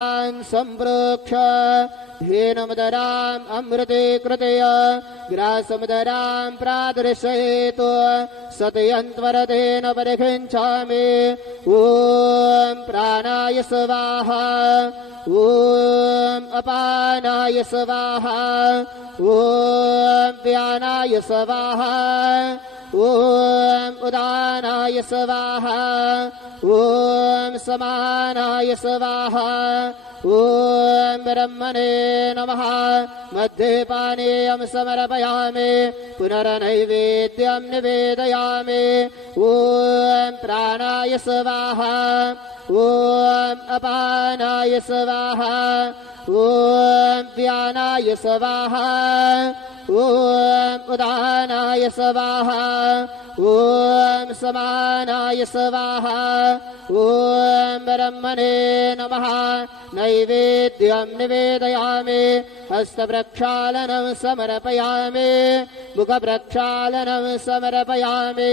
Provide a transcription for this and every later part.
संप्रोक्ष धेनुमदराम् अमृते कृतय ग्रासमुदराम् प्रादर्शयेतु सतयन्त्वरतेन परिखिञ्चामि ॐ प्राणाय स्वाहा ॐ अपानाय स्वाहा ॐ व्यानाय स्वाहा ॐ उदानाय स्वाहा ॐ समानाय स्वाहा ॐ ब्रह्मणे नमः मध्यपानीयं समर्पयामि पुनर्नैवेद्यं निवेदयामि ॐ प्राणाय स्वाहा ॐ अपानाय स्वाहा ॐ व्यानाय स्वाहा ॐ उदानाय स्वाहा ॐ समानाय स्वाहा ॐ ब्रह्मणे नमः नैवेद्यं निवेदयामि हस्तप्रक्षालनं समर्पयामि मुखप्रक्षालनं समर्पयामि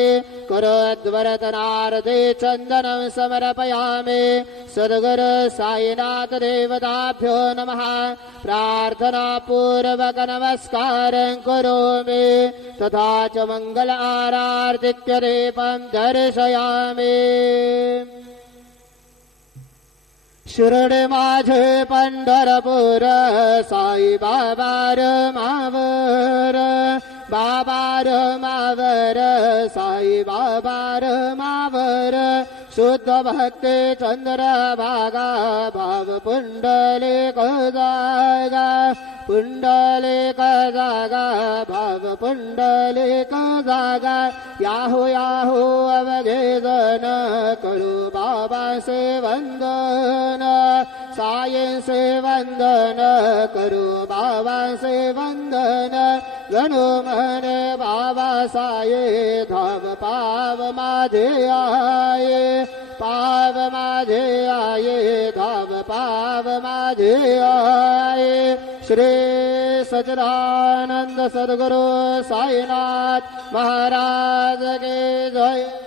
करोद्वरतनार्दे चन्दनं समर्पयामि सद्गुरु साईनाथ देवताभ्यो नमः प्रार्थनापूर्वक नमस्कारं करोमि तथा च मंगल आरार्तिक्यदीपं दर्शयामि शिर्डी माझे पंढरपूर साई बाबार मावर बाबार मावर साई बाबार मावर शुद्ध भक्ति चंद्रभागा भाव पुंडलिक जागा पुंडलिक जागा भाव पुंडलिक जागा याहू याहू अवघेजन करू बाबा से वंदन साई से वंदन करू बाबा से वंदन गणू मने बाबा साये धाम पाव माझे आये पाव माझे आये धाम पाव माझे आये श्री सच्चिदानंद सद्गुरु साईनाथ महाराज के जय।